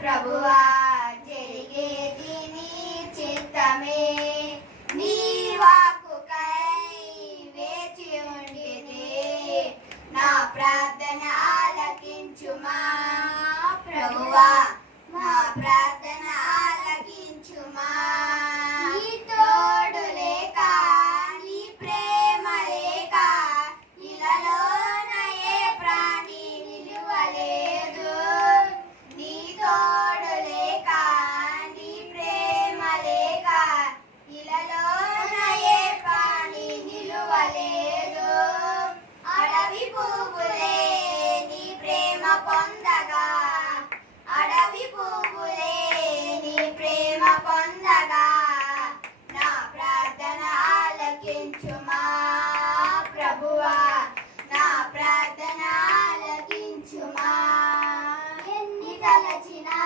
ప్రభువా జరిగేది నీ చిత్తమే, నీ వాక్కుకై వేచి ఉండితే నా ప్రార్థన ఆలకించుమా. ప్రభువా నా ప్రార్థన ఆలకించుమా. నీ తోడు లేక నీ ప్రేమ లేక ఇలాలోన ఏ ప్రాణి నిలువలేదు. నీ తోడు లేక నీ ప్రేమ లేక ఇలాలోన ఏ ప్రాణి నిలువలేదు. అడవి పువ్వులే నీ ప్రేమ పొందగా, అడవి పువ్వులే నీ ప్రేమ పొందగా నా ప్రార్థన ఆలకించుమా. ప్రభువా నా ప్రార్థన ఆలకించుమా. ఎన్ని తలచినా